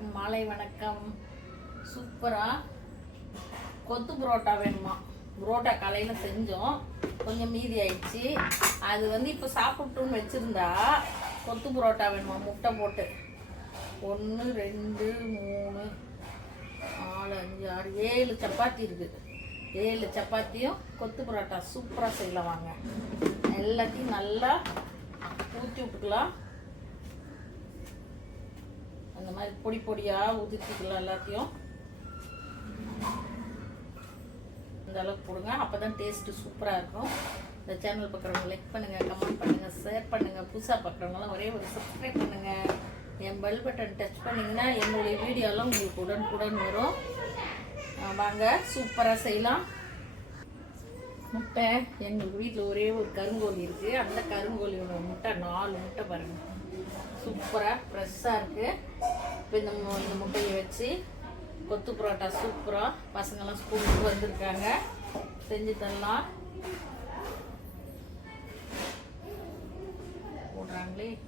மாலை வணக்கம். சூப்பராக கொத்து புரோட்டா வேணுமா? புரோட்டா காலையில் செஞ்சோம். கொஞ்சம் மீதி ஆயிடுச்சு. அது வந்து இப்போ சாப்பிட்டுன்னு வச்சுருந்தா கொத்து புரோட்டா வேணுமா? முட்டை போட்டு. ஒன்று ரெண்டு மூணு நாலு அஞ்சு ஆறு ஏழு சப்பாத்தி இருக்குது ஏழு சப்பாத்தியும் கொத்து புரோட்டா. சூப்பராக செய்யலாம் வாங்க. எல்லாத்தையும் நல்லா ஊற்றி விட்டுக்கலாம். அந்த மாதிரி பொடி பொடியாக உதிர்த்திக்கலாம் எல்லாத்தையும். இந்த அளவுக்கு போடுங்க. அப்போ தான் டேஸ்ட்டு சூப்பராக இருக்கும். இந்த சேனல் பார்க்குறவங்க லைக் பண்ணுங்கள் கமெண்ட் பண்ணுங்கள் ஷேர் பண்ணுங்கள் புதுசாக பார்க்குறவங்களாம் ஒரே ஒரு சப்ஸ்கிரைப் பண்ணுங்கள் என் பெல் பட்டன் டச் பண்ணிங்கன்னா என்னுடைய வீடியோலாம் உங்களுக்கு உடனுக்குடன் வரும். வாங்க சூப்பராக செய்யலாம். முட்டை. எங்கள் வீட்டில் ஒரே ஒரு கருங்கோழி இருக்குது அந்த கருங்கோழியோட முட்டை நாலு முட்டை பாருங்கள் சூப்பராக ஃப்ரெஷ்ஷாக இருக்குது இப்போ இந்த மு- இந்த முட்டையை வச்சு கொத்து புரோட்டா சூப்பராக பசங்கள்லாம் ஸ்கூலுக்கு வந்திருக்காங்க. செஞ்சு தரலாம். போடுறாங்களே.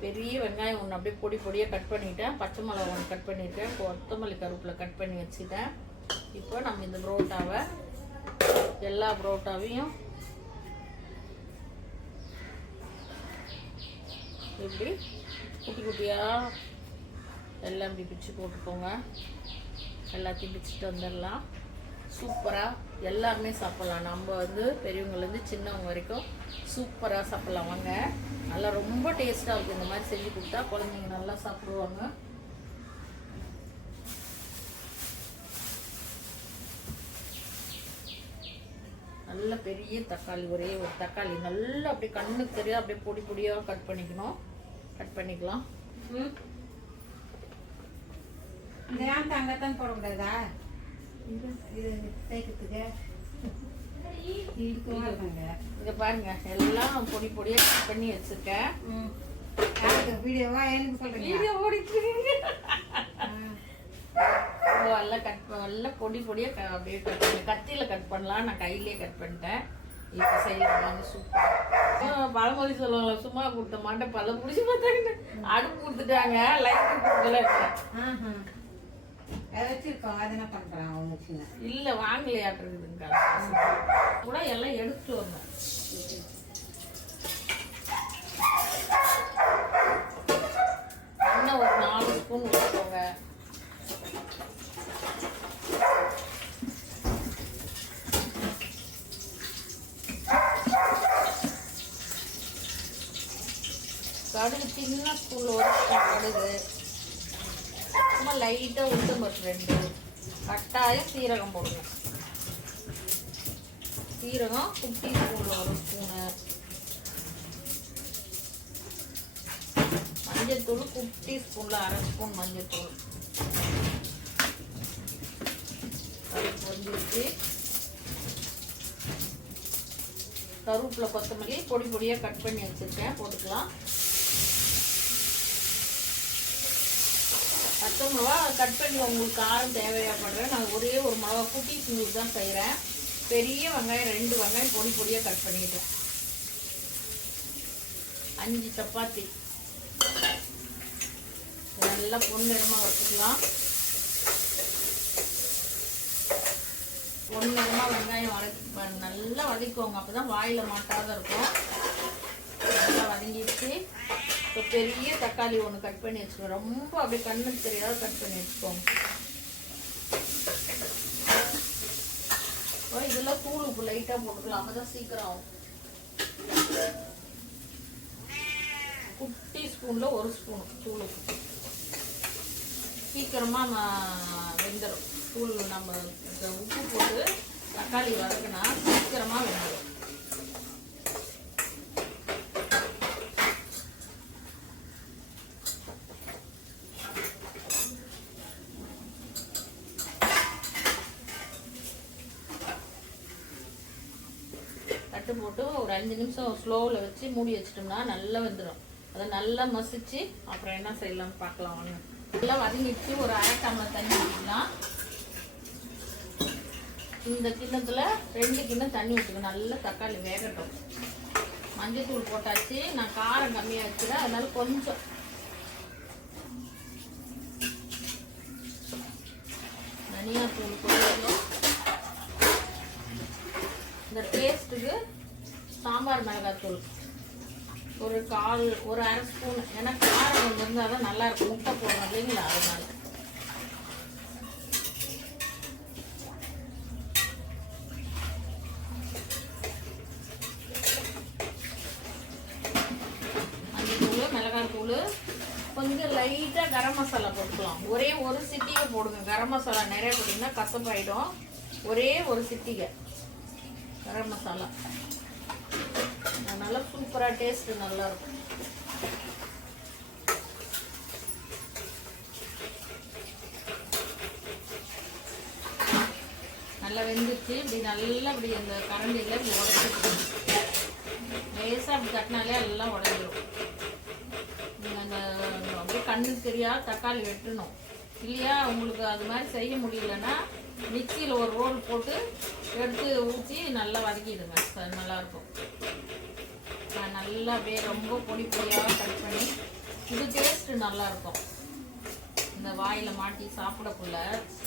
பெரிய வெங்காயம் ஒன்று அப்படியே பொடி பொடியாக கட் பண்ணிட்டேன். பச்சை மிளகா ஒன்று கட் பண்ணியிருக்கேன். கொத்தமல்லி கருப்பில் கட் பண்ணி வச்சுட்டேன். இப்போ நம்ம இந்த புரோட்டாவை எல்லா புரோட்டாவையும் இப்படி குட்டி குட்டியாக எல்லாம் இப்படி பிச்சு போட்டுக்கோங்க. எல்லாத்தையும் பிச்சுட்டு வந்துடலாம். சூப்பராக எல்லாருமே சாப்பிட்லாம். நம்ம வந்து பெரியவங்கலேருந்து சின்னவங்க வரைக்கும் சூப்பராக சாப்பிட்லாம். வாங்க. நல்லா ரொம்ப டேஸ்ட்டாக இருக்கும் இந்த மாதிரி செஞ்சு கொடுத்தா குழந்தைங்க நல்லா சாப்பிடுவாங்க. நல்ல பெரிய தக்காளி ஒரே ஒரு தக்காளி. நல்லா அப்படியே கண்ணுக்கு தெரியாது அப்படியே பொடி பொடியாக கட் பண்ணிக்கணும். கட் பண்ணிக்கலாம். இந்த ஏன் தங்கத்தான் போடக்கூடாதா இது இது வாங்க இங்க பாருங்க. எல்லாம் பொடி பொடியாக கட் பண்ணி வச்சுருக்கேன். வீடியோவா? எனக்கு சொல்றீங்க வீடியோ ஓடிட்டு ஆ. எல்லாம் பொடி பொடியாக அப்படியே கட் பண்ணி. கத்தியில் கட் பண்ணலாம் நான் கையிலேயே கட் பண்ணிட்டேன். இப்போ செய்யலாம் சூப்பர் பழமொழி சொல்லுவாங்களா சும்மா கொடுத்த மாட்டேன். பல பிடிச்சி பார்த்தாங்க. அடுப்பு கொடுத்துட்டாங்க. லைட். அதை வச்சிருக்கோம். அது என்ன பண்றான் அவங்க இல்லை வாங்கலையாட்டுருக்குதுங்க கூட எல்லாம் எடுத்துட்டு வரணும் இன்னும் ஒரு நாலு ஸ்பூன் ஊற்றிக்கோங்க கடுகு சின்ன ஸ்பூனில் ஒரு ஸ்பூன் கடுகு. சும்மா லைட்டாக உளுத்தம் பருப்பு ரெண்டு. கட்டாயம் சீரகம் போடுவோம். சீரகம் குட்டி ஸ்பூனில் ஒரு ஸ்பூனு மஞ்சத்தூள் குட்டி ஸ்பூனில் அரை ஸ்பூன் மஞ்சத்தூள். அது கொஞ்சிச்சு கொத்தமல்லி பொடி பொடியாக கட் பண்ணி வச்சுருக்கேன். போட்டுக்கலாம். பச்சை மிளகா கட் பண்ணி உங்களுக்கு காரம் தேவையாகப்படுறேன் நான் ஒரே ஒரு மிளகா குட்டி சிங்கிள் தான் செய்கிறேன் பெரிய வெங்காயம் ரெண்டு வெங்காயம் பொடி பொடியாக கட் பண்ணிட்டேன். அஞ்சு சப்பாத்தி. நல்லா பொன்னிறமாக வச்சுக்கலாம். பொன்னிறமாக வெங்காயம் வதக்கி நல்லா வதக்குவாங்க. அப்போ தான் வாயில் மாட்டாத இருக்கும். நல்லா வதங்கிடுச்சு. இப்போ பெரிய தக்காளி ஒன்று கட் பண்ணி வச்சுக்கோங்க ரொம்ப அப்படியே கண்ணுக்கு தெரியாத கட் பண்ணி வச்சுக்கோங்க இதெல்லாம் தூள் உப்பு லைட்டாக போட்டுக்கலாம். அப்போ தான் சீக்கிரம் ஆகும். குட்டி ஸ்பூனில் ஒரு ஸ்பூன் தூள் உப்பு. சீக்கிரமாக வெந்துடும் தூள் நம்ம இந்த உப்பு போட்டு தக்காளி வதக்குனா சீக்கிரமாக வெந்துடும் தட்டு போட்டு ஒரு அஞ்சு நிமிஷம் ஸ்லோவில் வச்சு மூடி வச்சிட்டோம்னா நல்லா வந்துடும் அதை நல்லா மசிச்சு அப்புறம் என்ன செய்யலாம் பார்க்கலாம் ஒன்று நல்லா வதங்கிடுச்சு. ஒரு அரை டம்ளர் தண்ணி ஊற்றிக்கலாம் இந்த கிண்ணத்தில் ரெண்டு கிண்ணம் தண்ணி ஊற்றுக்கணும் நல்லா தக்காளி வேகட்டும். மஞ்சத்தூள் போட்டாச்சு. நான் காரம் கம்மியாக வச்சுக்கிறேன். அதனால கொஞ்சம். தனியாக தூள் கொஞ்சம் இந்த டேஸ்ட்டுக்கு சாம்பார் மிளகாத்தூள். ஒரு கால் ஒரு அரை ஸ்பூன் ஏன்னா காரம் கொஞ்சம் இருந்தால் தான் நல்லாயிருக்கும் முட்டை போடணும் இல்லைங்களா? அதனால. மஞ்சள் மிளகாய் தூள் கொஞ்சம் லைட்டாக கரம் மசாலா போட்டுக்கலாம். ஒரே ஒரு சிட்டிகை போடுங்க. கரம் மசாலா நிறைய போட்டிங்கன்னா கசப்பாயிடும். ஒரே ஒரு சிட்டிகை. கரம் மசாலா. நல்லா சூப்பராக டேஸ்ட்டு நல்லா இருக்கும் நல்லா வெந்துச்சு இப்படி நல்லா இப்படி அந்த கரண்டியில் இப்படி உடச்சிருக்கணும் லேசாக அப்படி தட்டினாலே எல்லாம் உடஞ்சிரும். நீங்கள் அந்த அப்படியே கண்ணுக்கு தெரியாத தக்காளி வெட்டணும். இல்லையா? உங்களுக்கு அது மாதிரி செய்ய முடியலன்னா மிக்சியில் ஒரு ரோல் போட்டு எடுத்து ஊற்றி நல்லா வதக்கிடுங்க. அது நல்லாயிருக்கும் நான் நல்லா அப்படியே ரொம்ப பொடி பொடியாக கட் பண்ணி இது டேஸ்ட்டு நல்லாயிருக்கும் இந்த வாயில் மாட்டி சாப்பிடக்குள்ள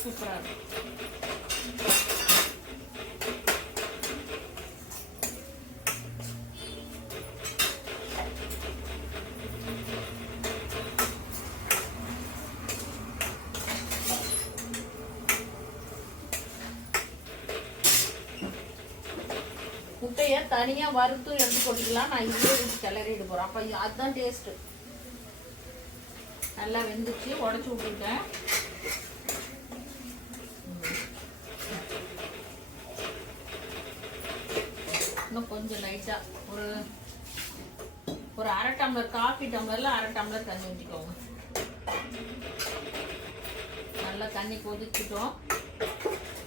சூப்பராக இருக்கும். தனியாக வறுத்தும் எடுத்து கொட்டிக்கலாம் நான் இதுவே ஊற்றி கிளறிட்டு போகிறேன் அப்போ அதுதான் டேஸ்ட்டு நல்லா வெந்துச்சு. உடச்சி விட்டுருக்கேன். இன்னும் கொஞ்சம் லைட்டாக ஒரு ஒரு அரை டம்ளர் காஃபி டம்ளரில் அரை டம்ளர் தண்ணி ஊற்றிக்கோங்க நல்லா தண்ணி கொதிச்சிட்டோம்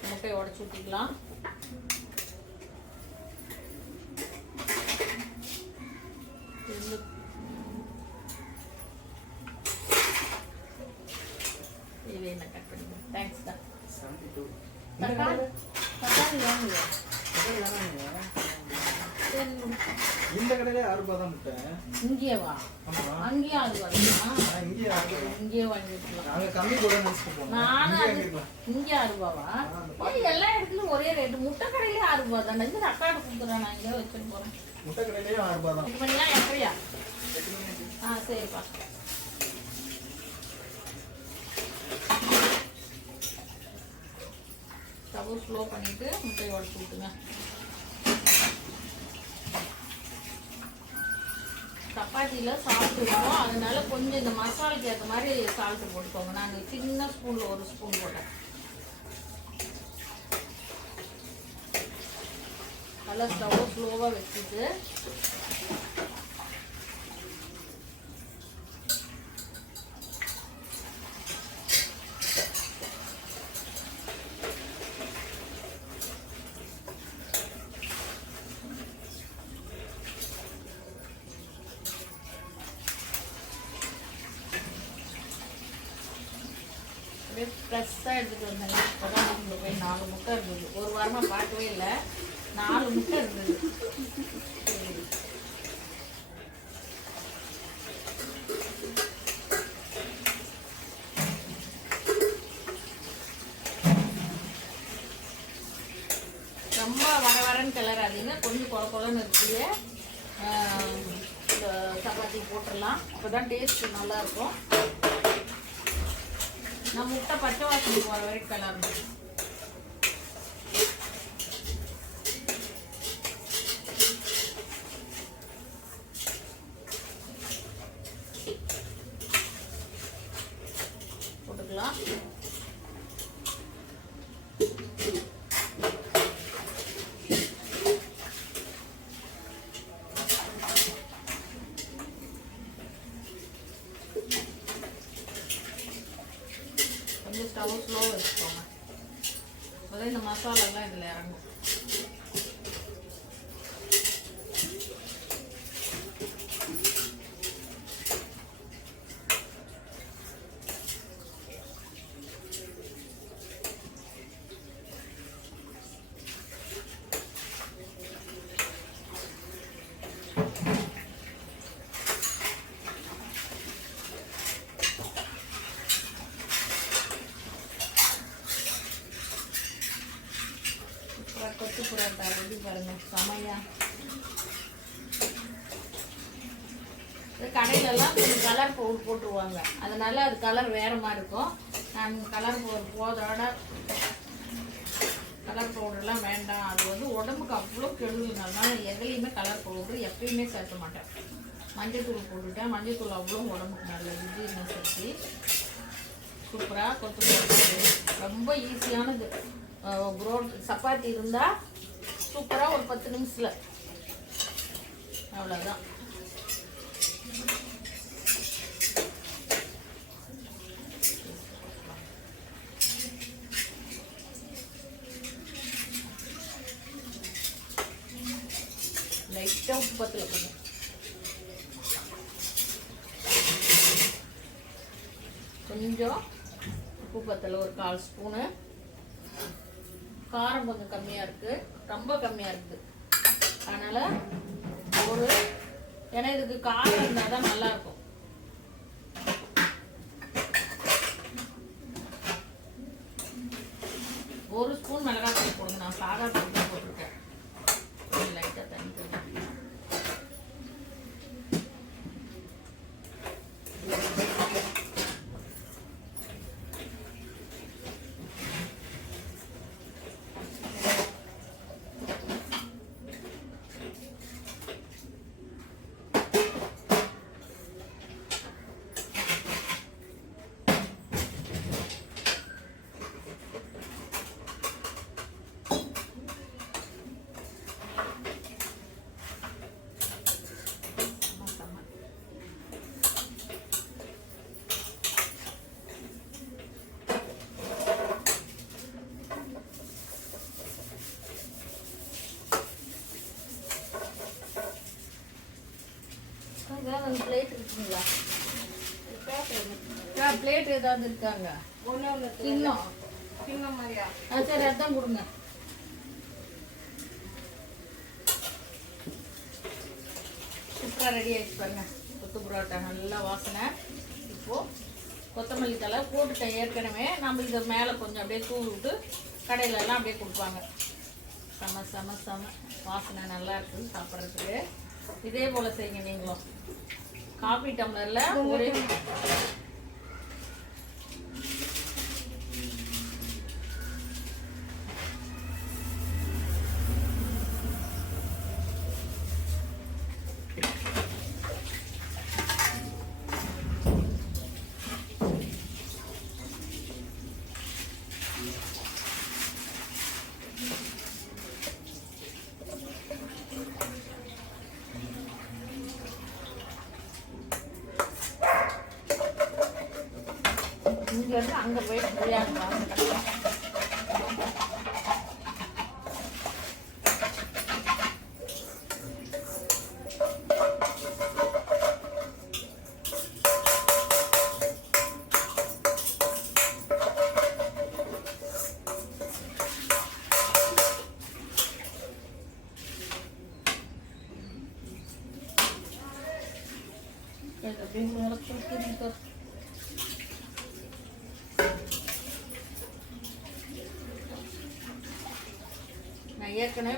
முட்டையை உடச்சி ஊற்றிக்கலாம் இது இது என்ன கட் பண்ணிக்கிறேன் தேங்க்ஸ் தான் தக்காளி தக்காளி வாங்குங்க சரி இந்த கடையில ஆறு ரூபாய் தான் முட்டை. இங்கேயே வா. ஆமா அங்கேயே அது வருமா ஆனா இங்கே ஆறு ரூபாய். இங்கேயே வாங்கிக்கலாம் நாங்க கம்மி கூட நானும் இங்கே ஆறு ரூபாவா? எல்லா இடத்துலயும் ஒரே ரேட்டு முட்டை கடையிலே ஆறு ரூபா தானே? இது அக்காடு கொடுக்குறேன் நான் இங்கே வச்சுட்டு முட்டை ஆறு ரூபாய் தான். எப்படியா? ஆ சரிப்பா. ஸ்டவ் ஸ்லோ பண்ணிட்டு முட்டையை உடச்சி விட்டுங்க சப்பாத்தியில் சாப்பிட்டுருவோம் அதனால கொஞ்சம் இந்த மசாலுக்கு ஏற்ற மாதிரி சால்ட்டு போட்டுக்கோங்க. நான் சின்ன ஸ்பூனில் ஒரு ஸ்பூன் போட்டேன். நல்லா ஸ்டவ் ஸ்லோவாக வச்சுட்டு அப்படியே ஃப்ரெஷ்ஷாக எடுத்துகிட்டு வந்தேங்க இப்போதான் இங்கே போய் நாலு முட்டை இருந்தது. ஒரு வாரமாக பார்க்கவே இல்லை. நாலு முட்டை இருந்தது. ரொம்ப வர வரன்னு கிளறாதீங்க. கொஞ்சம் குறை குறைன்னு இருக்கு சப்பாத்தி போட்டுடலாம். அப்போ தான் டேஸ்ட்டு நல்லாயிருக்கும் நான் முட்டை பச்சை வாசனை போகிற வரைக்கும் கிளறணும் போட்டுக்கலாம். பரோட்டா பாருங்க செமையா கடையிலலாம் கொஞ்சம் கலர் பவுடர் போட்டுருவாங்க. அதனால அது கலர் வேறு மாதிரி இருக்கும். நான் கலர் பவுடர் போதோட. கலர் பவுடர்லாம் வேண்டாம். அது வந்து உடம்புக்கு அவ்வளோ கெடுதல் அதனால எதுலேயுமே கலர் பவுடர் எப்பயுமே சேர்க்க மாட்டேன். மஞ்சத்தூள் போட்டுட்டேன். மஞ்சத்தூள் அவ்வளோ உடம்புக்கு நல்லது. ஜீரண சக்தி? சூப்பராக கொத்தமல்லி ரொம்ப ஈஸியானது ப்ரோட் சப்பாத்தி இருந்தால் சூப்பராக ஒரு பத்து நிமிஷத்தில். அவ்வளோதான் லைட்டாக உப்பு பத்தில் கொஞ்சம் கொஞ்சம் உப்பு பத்தில் ஒரு கால் ஸ்பூனு. காரம் கொஞ்சம் கம்மியாக இருக்குது ரொம்ப கம்மியாக இருக்குது அதனால் ஒரு ஏன்னா இதுக்கு காரம் இருந்தால் தான் நல்லாயிருக்கும் ஒரு ஸ்பூன் மிளகாய் தூள் போடுங்க நான் சாதா தூள் தான் போட்டிருக்கேன் லைட்டாக தண்ணி தண்ணி ஆமாம் ஏதாவது பிளேட் இருக்குங்களா பிளேட் ஏதாவது இருக்காங்க. ஒண்ணு ஒண்ணு மாதிரியா ஆ சரி அதான் கொடுங்க. சூப்பராக ரெடி ஆயிடுச்சு பாருங்க. கொத்து புரோட்டா நல்லா வாசனை. இப்போது கொத்தமல்லி தலை போட்டுட்டேன் ஏற்கனவே. நம்ம இதை மேலே கொஞ்சம் அப்படியே தூவி விட்டு கடையிலலாம் அப்படியே கொடுப்பாங்க. செம செம செம. வாசனை நல்லா இருக்குது சாப்பிட்றதுக்கு. இதே போல் செய்யுங்க நீங்களும். காபி டம்ளரில் ஒரே Beli?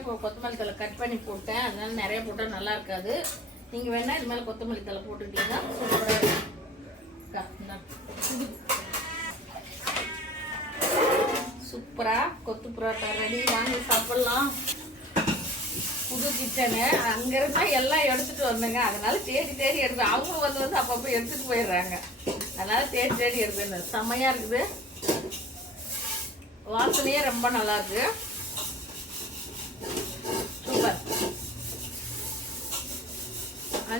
இப்போ கொத்தமல்லி தலை கட் பண்ணி போட்டேன். அதனால நிறைய போட்டால் நல்லா இருக்காது. நீங்கள் வேணால் இது மேலே கொத்தமல்லி தலை போட்டுக்கிட்டீங்கன்னா சூப்பராக இருக்கும் அக்கா, கொத்து புரோட்டா ரெடி வாங்கி சாப்பிடலாம். புது கிச்சனு அங்கேருந்தா எல்லாம் எடுத்துட்டு வந்தேங்க. அதனால தேடி தேடி எடுத்து அவங்க வந்து வந்து அப்பப்போ எடுத்துட்டு போயிடுறாங்க. அதனால தேடி தேடி எடுப்பேன் செம்மையாக இருக்குது. வாசனையே ரொம்ப நல்லா இருக்கு சூப்பர்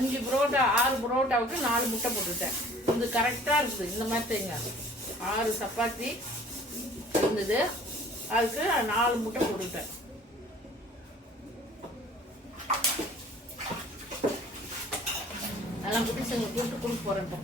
அஞ்சு புரோட்டா ஆறு புரோட்டாவுக்கு நாலு முட்டை போட்டுட்டேன். இது கரெக்டாக இருக்குது. இந்த மாதிரி செய்யுங்க ஆறு சப்பாத்தி இருந்தது. அதுக்கு நாலு முட்டை போட்டுட்டேன். அதெல்லாம் குட்டிசங்களுக்கு கூப்பிட்டு கொடுக்க போகிறேன் இப்போ.